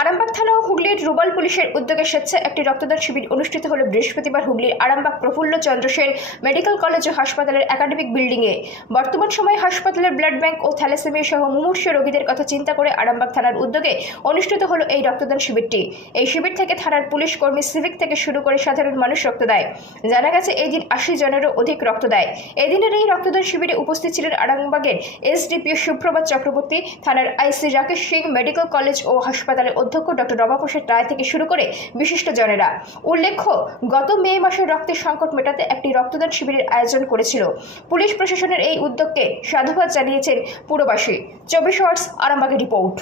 আরামবাগ থানা ও হুগলির রুবাল পুলিশের উদ্যোগে স্বেচ্ছায় একটি রক্তদান শিবির অনুষ্ঠিত হলো বৃহস্পতিবার হুগলির আরামবাগ প্রফুল্ল চন্দ্র সেন মেডিকেল কলেজ ও হাসপাতালের একাডেমিক বিল্ডিংয়ে। বর্তমান সময়ে হাসপাতালের ব্লাড ব্যাংক ও থ্যালাসেমিয়া সহ মুমূর্ষু রোগীদের কথা চিন্তা করে আরামবাগ থানার উদ্যোগে অনুষ্ঠিত হলো এই রক্তদান শিবিরটি। এই শিবির থেকে থানার পুলিশ কর্মী, সিভিক থেকে শুরু করে সাধারণ মানুষ রক্ত দেয়। জানা গেছে এই দিন 80 জনেরও অধিক রক্ত দেয়। এদিনের এই রক্তদান শিবিরে উপস্থিত ছিলেন আরামবাগের এসডিপিও সুপ্রভাত চক্রবর্তী, থানার আইসি রাকেশ সিং, মেডিকেল কলেজ ও হাসপাতালের অধ্যক্ষ ডক্টর রমাপ্রসাদ রায় থেকে শুরু করে বিশিষ্ট জনেরা। উল্লেখ্য, গত মে মাসে রক্তের সংকট মেটাতে একটি রক্তদান শিবিরের আয়োজন করেছিল। পুলিশ প্রশাসনের এই উদ্যোগকে সাধুবাদ জানিয়েছেন পুরবাসী। 24 আওয়ার্স আরামবাগের রিপোর্ট।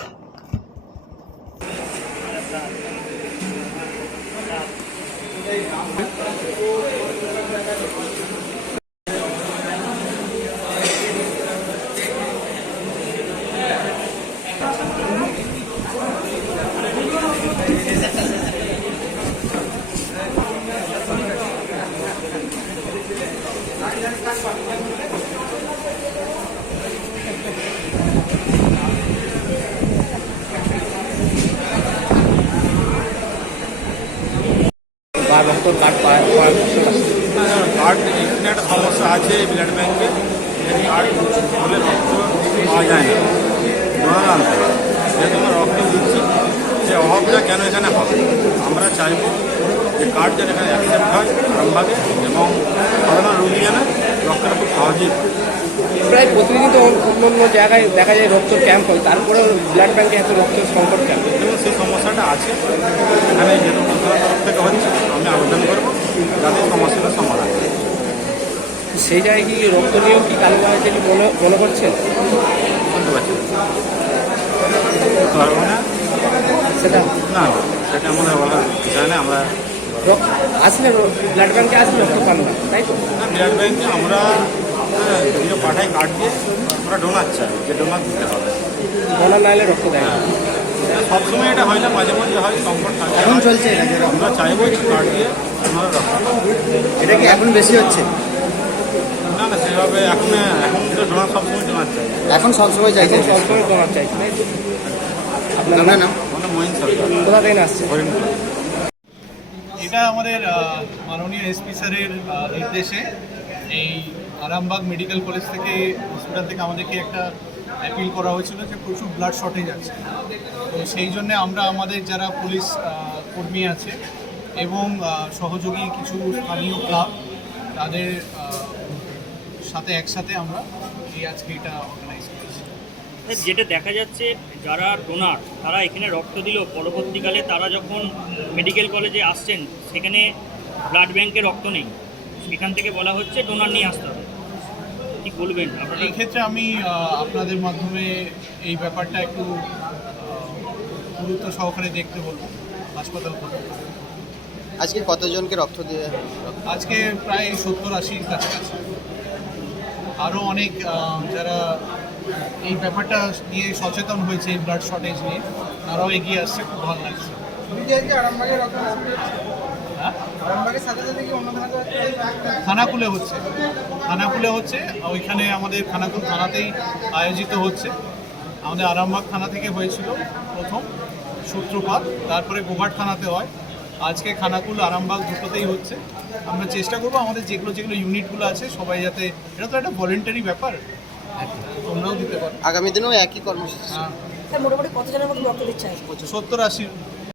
কার্ড এখানে একটা সমস্যা আছে ব্লাড ব্যাংকে, কার্ড হলে রক্ত পাওয়া যায় না, ডোনার আনতে হয়। যেহেতু আমরা রক্ত দিচ্ছি, যে অভাবটা কেন এখানে হবে, আমরা চাইব যে কার্ড যেন এখানে অ্যাকসেপ্ট হয় আরামবাগে, এবং সাধারণ রোগী যেন রক্তটা খুব সহজেই পায়। প্রায় প্রতিদিন তো অন্য জায়গায় দেখা যায় রক্ত ক্যাম্প হয়, তারপরেও ব্লাড ব্যাংকে এত রক্তের সংকট কেন? এবং সেই সমস্যাটা আছে এখানে, যেহেতু সরকারের তরফ থেকে হচ্ছে, আমি আবেদন করবো যাতে সমস্যাটা সমাধান হয়। সেই জায়গায় কি রক্ত নিয়েও কি কালো আছে মনে করছেন? বুঝতে পারছি পারবো না, সেটা না সেটা আমাদের বলার বিষয় না। আমরা রক্ত আসলে ব্লাড ব্যাংকে আসলে রক্ত পান না, তাই তো? ব্লাড ব্যাংকে আমরা যদিও পাঠাই কার্ড দিয়ে, আমরা ডোনার চাই, যে ডোনার দিতে হবে। ডোনার না এলে রক্ত দেয় না। সবসময় এটা হয় না, মাঝে মাঝে হয়, সংকট থাকে। এখন চলছে আমরা চাইবো যে কার্ড দিয়ে আমরা রক্ত পাবো। এটা কি এখন বেশি হচ্ছে? না না, সেভাবে এখন তো ডোনার সবসময় ডোনার চাই। এখন সবসময় চাইছে, সবসময় ডোনার চাইছে, তাই তো? আপনার নাম? আমাদের মহিন সরকার, কোথা থেকে আসছে? হরিণপুর। এটা আমাদের মাননীয় এসপি স্যারের নির্দেশে এই আরামবাগ মেডিকেল কলেজ থেকে, হসপিটাল থেকে আমাদেরকে একটা অ্যাপিল করা হয়েছিল যে প্রচুর ব্লাড শর্টেজ আছে। তো সেই জন্যে আমরা আমাদের যারা পুলিশ কর্মী আছে এবং সহযোগী কিছু স্থানীয় ক্লাব, তাদের সাথে একসাথে আমরা আজকে এটা অর্গানাইজ করেছি। যেটা দেখা যাচ্ছে, যারা ডোনার তারা এখানে রক্ত দিল, পরবর্তীকালে তারা যখন মেডিকেল কলেজে আসছেন সেখানে ব্লাড ব্যাংকে রক্ত নেই, সেখান থেকে বলা হচ্ছে ডোনার নিয়ে আসতে হবে। কী বলবেন আপনারা? এই ক্ষেত্রে আমি আপনাদের মাধ্যমে এই ব্যাপারটা একটু গুরুত্ব সহকারে দেখতে বলবো হাসপাতাল কর্তৃপক্ষ। আজকে কতজনকে রক্ত দিয়ে? আজকে প্রায় 70-80 কাছাকাছি। আরও অনেক যারা এই ব্যাপারটা নিয়ে সচেতন হয়েছে, এই ব্লাড শর্টেজ নিয়ে, তারাও এগিয়ে আসছে, খুব ভালো লাগছে। খানাকুলে হচ্ছে, ওইখানে আমাদের খানাকুল থানাতেই আয়োজিত হচ্ছে। আমাদের আরামবাগ থানা থেকে হয়েছিল প্রথম সূত্রপাত, তারপরে গোঘাট থানাতে হয়, আজকে খানাকুল আরামবাগ দুটোতেই হচ্ছে। আমরা চেষ্টা করবো আমাদের যেগুলো ইউনিটগুলো আছে সবাই যাতে, এটা তো একটা ভলেন্টারি ব্যাপার, তোমরাও দিতে পারো। আগামী দিনেও একই কর্মসূচি। মোটামুটি কতজনের মতো রক্ত দিচ্ছে? 70-80